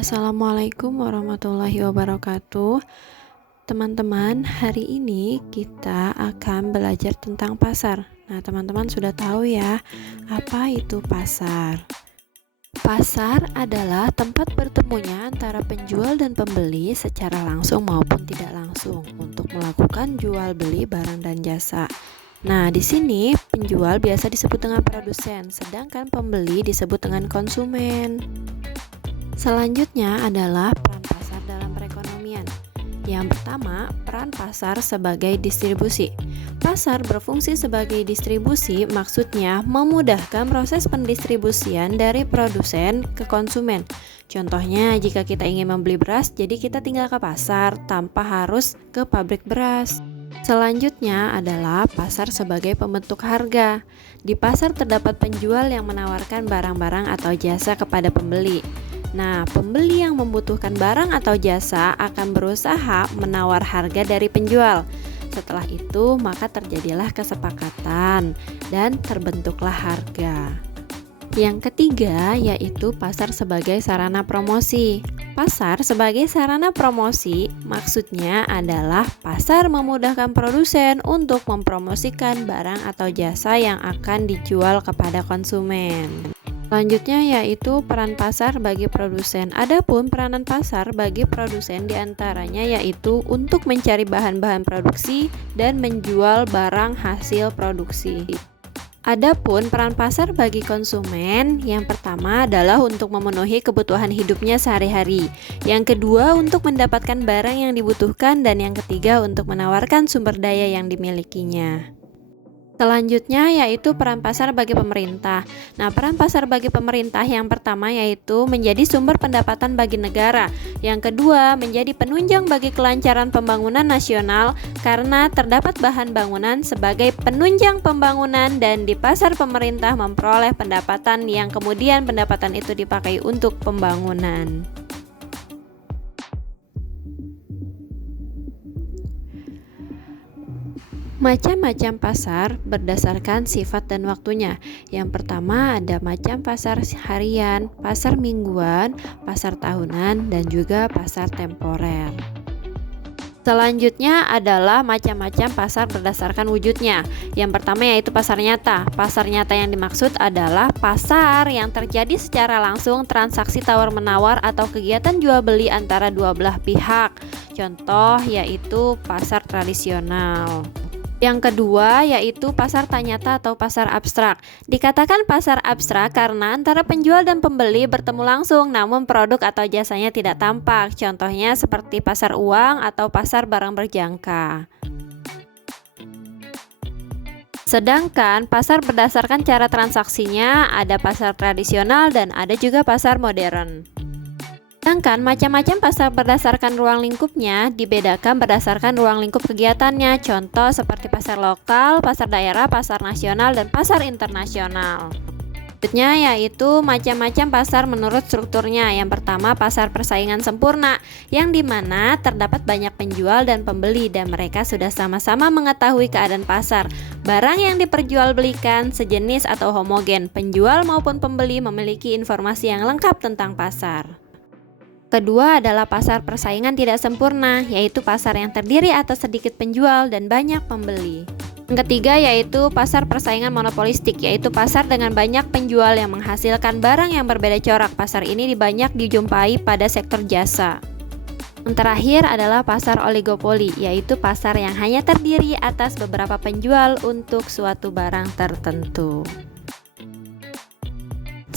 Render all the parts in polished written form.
Assalamualaikum warahmatullahi wabarakatuh. Teman-teman, hari ini kita akan belajar tentang pasar. Nah, teman-teman sudah tahu ya, apa itu pasar? Pasar adalah tempat bertemunya antara penjual dan pembeli secara langsung maupun tidak langsung untuk melakukan jual beli barang dan jasa. Nah, di sini penjual biasa disebut dengan produsen, sedangkan pembeli disebut dengan konsumen. Selanjutnya adalah peran pasar dalam perekonomian. Yang pertama, peran pasar sebagai distribusi. Pasar berfungsi sebagai distribusi, maksudnya memudahkan proses pendistribusian dari produsen ke konsumen. Contohnya, jika kita ingin membeli beras, jadi kita tinggal ke pasar tanpa harus ke pabrik beras. Selanjutnya adalah pasar sebagai pembentuk harga. Di pasar terdapat penjual yang menawarkan barang-barang atau jasa kepada pembeli. Nah, pembeli yang membutuhkan barang atau jasa akan berusaha menawar harga dari penjual. Setelah itu, maka terjadilah kesepakatan dan terbentuklah harga. Yang ketiga, yaitu pasar sebagai sarana promosi. Pasar sebagai sarana promosi maksudnya adalah pasar memudahkan produsen untuk mempromosikan barang atau jasa yang akan dijual kepada konsumen. Selanjutnya yaitu peran pasar bagi produsen. Adapun peranan pasar bagi produsen diantaranya yaitu untuk mencari bahan-bahan produksi dan menjual barang hasil produksi. Adapun peran pasar bagi konsumen, yang pertama adalah untuk memenuhi kebutuhan hidupnya sehari-hari. Yang kedua untuk mendapatkan barang yang dibutuhkan dan yang ketiga untuk menawarkan sumber daya yang dimilikinya. Selanjutnya yaitu peran pasar bagi pemerintah. Nah, peran pasar bagi pemerintah yang pertama yaitu menjadi sumber pendapatan bagi negara. Yang kedua, menjadi penunjang bagi kelancaran pembangunan nasional karena terdapat bahan bangunan sebagai penunjang pembangunan dan di pasar pemerintah memperoleh pendapatan yang kemudian pendapatan itu dipakai untuk pembangunan. Macam-macam pasar berdasarkan sifat dan waktunya. Yang pertama ada macam pasar harian, pasar mingguan, pasar tahunan, dan juga pasar temporer. Selanjutnya adalah macam-macam pasar berdasarkan wujudnya. Yang pertama yaitu pasar nyata. Pasar nyata yang dimaksud adalah pasar yang terjadi secara langsung transaksi tawar-menawar atau kegiatan jual beli antara dua belah pihak. Contoh yaitu pasar tradisional. Yang kedua yaitu pasar tak nyata atau pasar abstrak. Dikatakan pasar abstrak karena antara penjual dan pembeli bertemu langsung namun produk atau jasanya tidak tampak. Contohnya seperti pasar uang atau pasar barang berjangka. Sedangkan pasar berdasarkan cara transaksinya ada pasar tradisional dan ada juga pasar modern. Sedangkan macam-macam pasar berdasarkan ruang lingkupnya dibedakan berdasarkan ruang lingkup kegiatannya. Contoh seperti pasar lokal, pasar daerah, pasar nasional, dan pasar internasional. Selanjutnya yaitu macam-macam pasar menurut strukturnya. Yang pertama pasar persaingan sempurna, yang dimana terdapat banyak penjual dan pembeli dan mereka sudah sama-sama mengetahui keadaan pasar. Barang yang diperjualbelikan sejenis atau homogen, penjual maupun pembeli memiliki informasi yang lengkap tentang pasar. Kedua adalah pasar persaingan tidak sempurna, yaitu pasar yang terdiri atas sedikit penjual dan banyak pembeli. Yang ketiga yaitu pasar persaingan monopolistik, yaitu pasar dengan banyak penjual yang menghasilkan barang yang berbeda corak. Pasar ini banyak dijumpai pada sektor jasa. Yang terakhir adalah pasar oligopoli, yaitu pasar yang hanya terdiri atas beberapa penjual untuk suatu barang tertentu.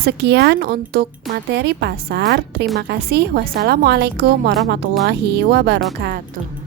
Sekian untuk materi pasar. Terima kasih. Wassalamualaikum warahmatullahi wabarakatuh.